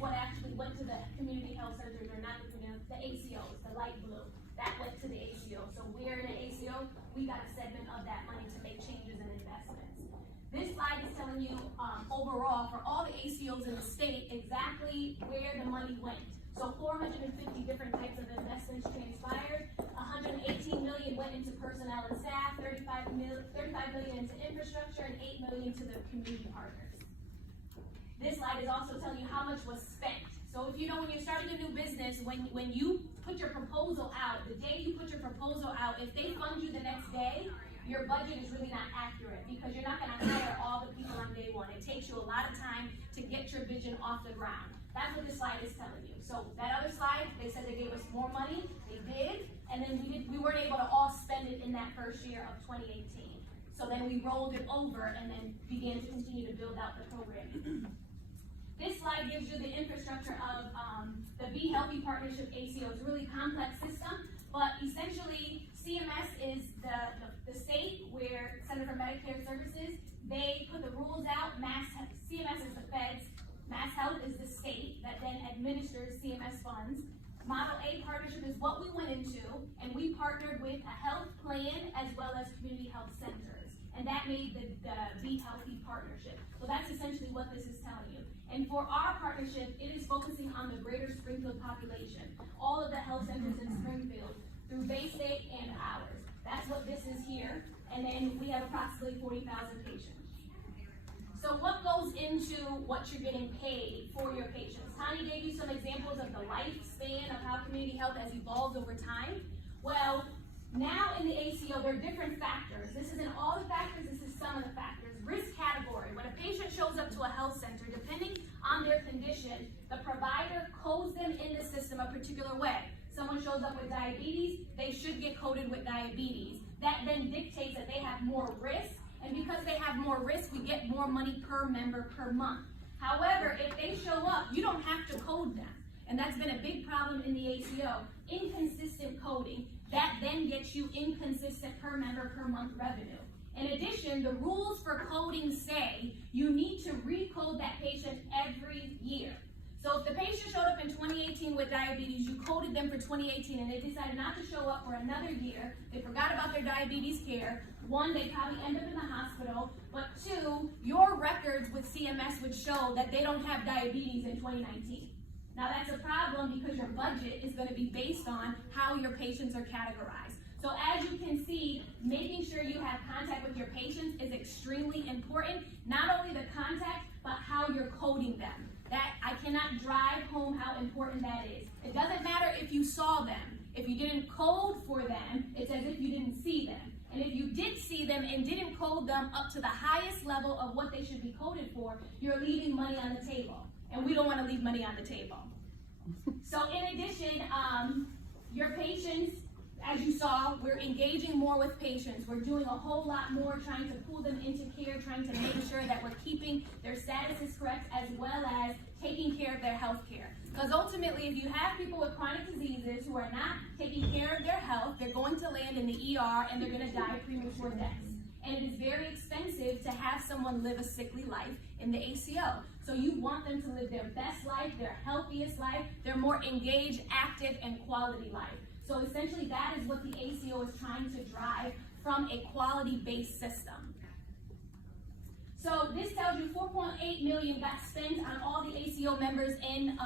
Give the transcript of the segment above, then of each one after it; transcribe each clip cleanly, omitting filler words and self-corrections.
what actually went to the community health centers, or not the community, the ACOs, the light blue. That went to the ACO. So we're in an ACO, we got a segment of that money to make changes and investments. This slide is telling you overall for all the ACOs in the state exactly where the money went. So 450 different types of investments transpired. 118 million went into personnel and staff, 35 million into infrastructure, and 8 million to the community partners. This slide is also telling you how much was spent. So if you know, when you're starting a new business, when you put your proposal out, the day you put your proposal out, if they fund you the next day, your budget is really not accurate because you're not going to hire all the people on day one. It takes you a lot of time to get your vision off the ground. That's what this slide is telling you. So that other slide, they said they gave us more money. They did, and then we weren't able to all spend it in that first year of 2018. So then we rolled it over and then began to continue to build out the program. This slide gives you the infrastructure of the Be Healthy Partnership ACO. It's a really complex system, but essentially CMS is the state where Center for Medicare Services, they put the rules out. CMS is the feds. Mass Health is the state that then administers CMS funds. Model A partnership is what we went into, and we partnered with a health plan as well as community health centers. And that made the Be Healthy Partnership. So that's essentially what this is telling you. And for our partnership, it is focusing on the greater Springfield population, all of the health centers in Springfield through Bay State and ours. That's what this is here. And then we have approximately 40,000 patients. So what goes into what you're getting paid for your patients? Tanya gave you some examples of the lifespan of how community health has evolved over time. Well, now in the ACO, there are different factors. This isn't all the factors, this is some of the factors. Risk category. When a patient shows up to a health center, depending on their condition, the provider codes them in the system a particular way. Someone shows up with diabetes, they should get coded with diabetes. That then dictates that they have more risk, and because they have more risk, we get more money per member per month. However, if they show up, you don't have to code them. And that's been a big problem in the ACO. Inconsistent coding, that then gets you inconsistent per member per month revenue. In addition, the rules for coding say you need to recode that patient every year. So if the patient showed up in 2018 with diabetes, you coded them for 2018 and they decided not to show up for another year, they forgot about their diabetes care. One, they probably end up in the hospital, but two, your records with CMS would show that they don't have diabetes in 2019. Now that's a problem because your budget is going to be based on how your patients are categorized. So as you can see, making sure you have contact with your patients is extremely important. Not only the contact, but how you're coding them. That I cannot drive home how important that is. It doesn't matter if you saw them. If you didn't code for them, it's as if you didn't see them. And if you did see them and didn't code them up to the highest level of what they should be coded for, you're leaving money on the table. And we don't want to leave money on the table. So in addition, your patients, as you saw, we're engaging more with patients. We're doing a whole lot more trying to pull them into care, trying to make sure that we're keeping their statuses correct as well as taking care of their health care. Because ultimately, if you have people with chronic diseases who are not taking care of their health, they're going to land in the ER and they're going to die premature deaths. And it is very expensive to have someone live a sickly life in the ACO. So you want them to live their best life, their healthiest life, their more engaged, active, and quality life. So essentially that is what the ACO is trying to drive from a quality-based system. So this tells you 4.8 million got spent on all the ACO members in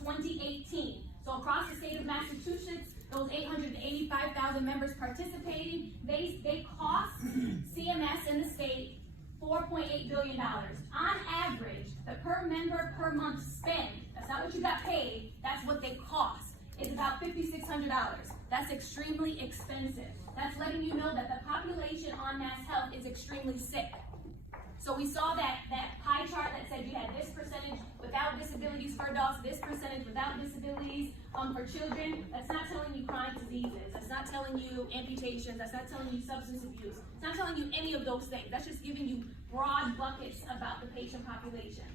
2018. So across the state of Massachusetts, those 885,000 members participating, they cost CMS in the state $4.8 billion. On average, the per member per month spend, that's not what you got paid, that's what they cost. It's about $5,600. That's extremely expensive. That's letting you know that the population on Mass Health is extremely sick. So we saw that pie chart that said you had this percentage without disabilities for adults, this percentage without disabilities for children. That's not telling you chronic diseases. That's not telling you amputations. That's not telling you substance abuse. It's not telling you any of those things. That's just giving you broad buckets about the patient population.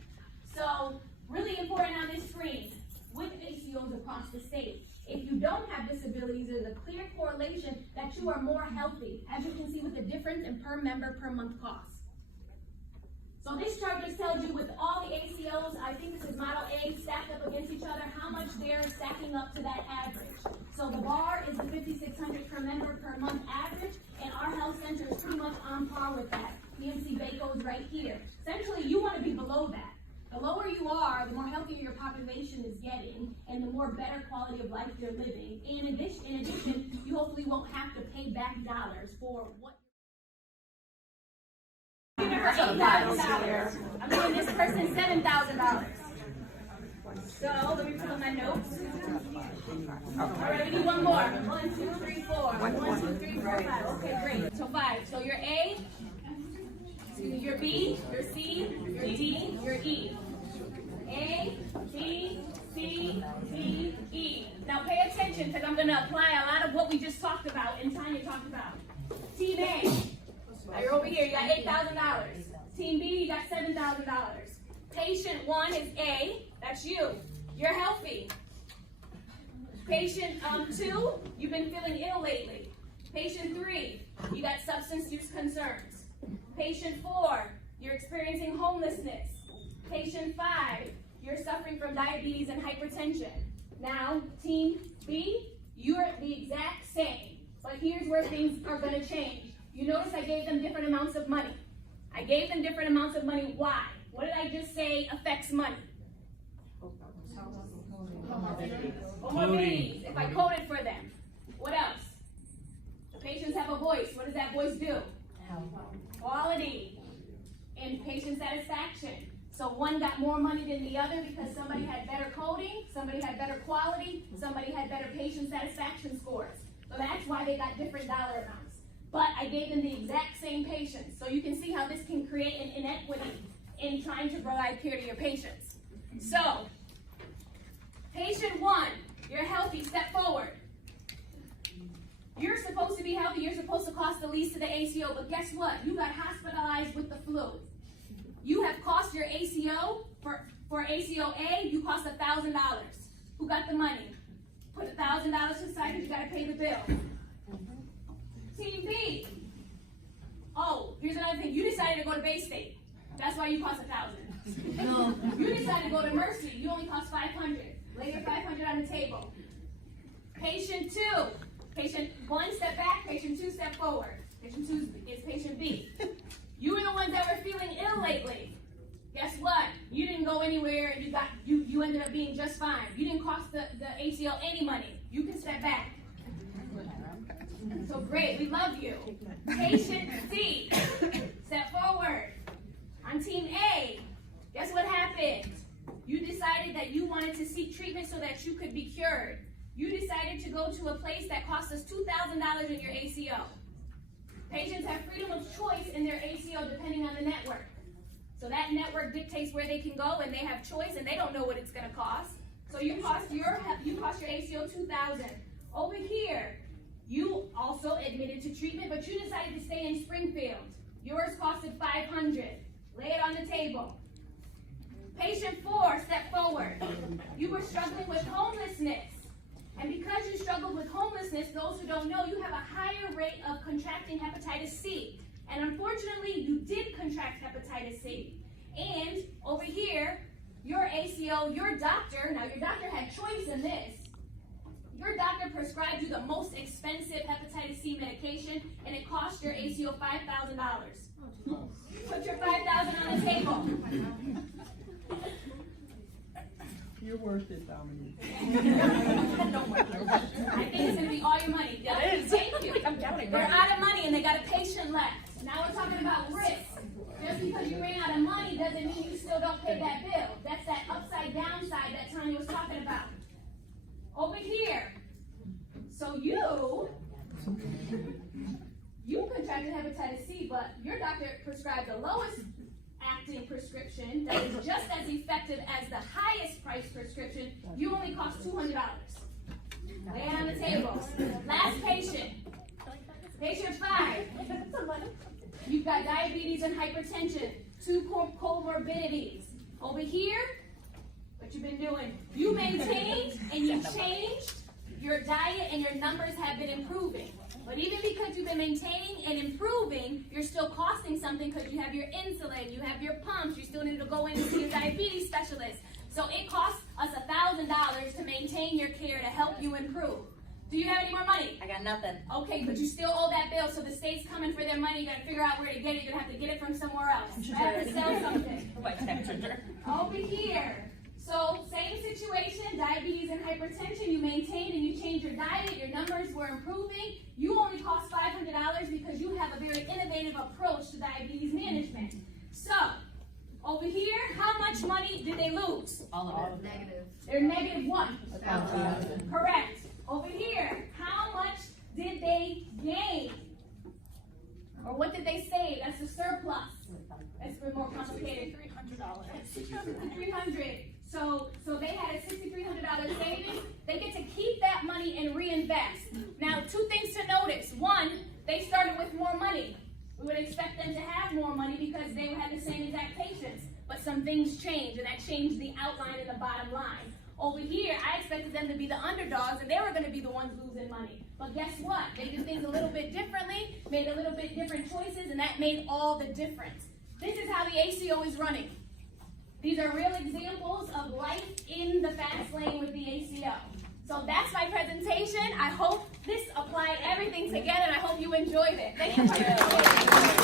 So really important on this screen, with ACOs across the state, if you don't have disabilities, there's a clear correlation that you are more healthy, as you can see with the difference in per member per month cost. So this chart just tells you with all the ACOs, I think this is model A, stacked up against each other, how much they're stacking up to that average. So the bar is the 5,600 per member per month average, and our health center is pretty much on par with that. PMC BACO is right here. Essentially, you want to be below that. The lower you are, the more healthier your population is getting, and the more better quality of life you're living. And in addition, you hopefully won't have to pay back dollars for what. I'm giving her $8,000. I'm giving this person $7,000. So let me pull up my notes. All right, we need one more. 1, 2, 3, 4. 1, 2, 3, 4, 5. Okay, great. So 5. So your A, your B, your C, your D, your E. A, B, C, D, E. Now pay attention because I'm going to apply a lot of what we just talked about and Tanya talked about. Team A. Now you're over here, you got $8,000. Team B, you got $7,000. Patient 1 is A, that's you. You're healthy. Patient 2, you've been feeling ill lately. Patient 3, you got substance use concerns. Patient 4, you're experiencing homelessness. Patient 5, you're suffering from diabetes and hypertension. Now, Team B, you're the exact same. But here's where things are going to change. You notice I gave them different amounts of money. I gave them different amounts of money. Why? What did I just say affects money? Comorbidities. If I coded for them. What else? The patients have a voice. What does that voice do? Quality and patient satisfaction. So one got more money than the other because somebody had better coding, somebody had better quality, somebody had better patient satisfaction scores. So that's why they got different dollar amounts. But I gave them the exact same patients. So you can see how this can create an inequity in trying to provide care to your patients. So, patient 1, you're healthy, step forward. You're supposed to be healthy, you're supposed to cost the least to the ACO, but guess what? You got hospitalized with the flu. You have cost your ACO, for ACO A, you cost $1,000. Who got the money? Put $1,000 to the side because you got to pay the bill. Team B. Oh, here's another thing. You decided to go to Bay State. That's why you cost $1,000. You decided to go to Mercy. You only cost $500. Lay your $500 on the table. Patient 2. Patient 1, step back. Patient 2, step forward. Patient 2 is patient B. You were the ones that were feeling ill lately. Guess what? You didn't go anywhere. You ended up being just fine. You didn't cost the ACO any money. You can step back. So great, we love you. Patient C, step forward. On Team A, guess what happened? You decided that you wanted to seek treatment so that you could be cured. You decided to go to a place that cost us $2,000 in your ACO. Patients have freedom of choice in their ACO depending on the network. So that network dictates where they can go and they have choice and they don't know what it's going to cost. So you cost your ACO $2,000. Over here, you also admitted to treatment, but you decided to stay in Springfield. Yours costed $500. Lay it on the table. Patient 4, step forward. You were struggling with homelessness. And because you struggled with homelessness, those who don't know, you have a higher rate of contracting hepatitis C. And unfortunately, you did contract hepatitis C. And over here, your ACO, your doctor, now your doctor had choice in this. Your doctor prescribed you the most expensive hepatitis C medication, and it cost your ACO $5,000. Put your $5,000 on the table. You're worth it, Dominique. I think it's going to be all your money. Thank you. They're out of money, and they got a patient left. Now we're talking about risk. Just because you ran out of money doesn't mean you still don't pay that bill. That's that upside downside that Tanya was talking about. Over here. So you contracted hepatitis C, but your doctor prescribed the lowest acting prescription that is just as effective as the highest price prescription. You only cost $200. Lay it on the table. Last patient. Patient 5. You've got diabetes and hypertension, 2 comorbidities. Over here, what you've been doing, you maintained and you changed your diet and your numbers have been improving. But even because you've been maintaining and improving, you're still costing missing something because you have your insulin, you have your pumps, you still need to go in and see your diabetes specialist. So it costs us $1,000 to maintain your care to help you improve. Do you have any more money? I got nothing. Okay, but you still owe that bill, so the state's coming for their money. You gotta figure out where to get it. You're gonna have to get it from somewhere else. I have to sell something. Over here. So, same situation, diabetes and hypertension. You maintained and you changed your diet. Your numbers were improving. You only cost $500 because you have a very innovative approach to diabetes management. So, over here, how much money did they lose? All of it. Negative. They're -1. Correct. Over here, how much did they gain? Or what did they save? That's the surplus. That's a bit more complicated. $300. $300. So they had a $6,300 savings. They get to keep that money and reinvest. Now, two things to notice. One, they started with more money. We would expect them to have more money because they had the same exact patients. But some things changed, and that changed the outline and the bottom line. Over here, I expected them to be the underdogs, and they were going to be the ones losing money. But guess what? They did things a little bit differently, made a little bit different choices, and that made all the difference. This is how the ACO is running. These are real examples of life in the fast lane with the ACO. So that's my presentation. I hope this applied everything together, and I hope you enjoyed it. Thank you.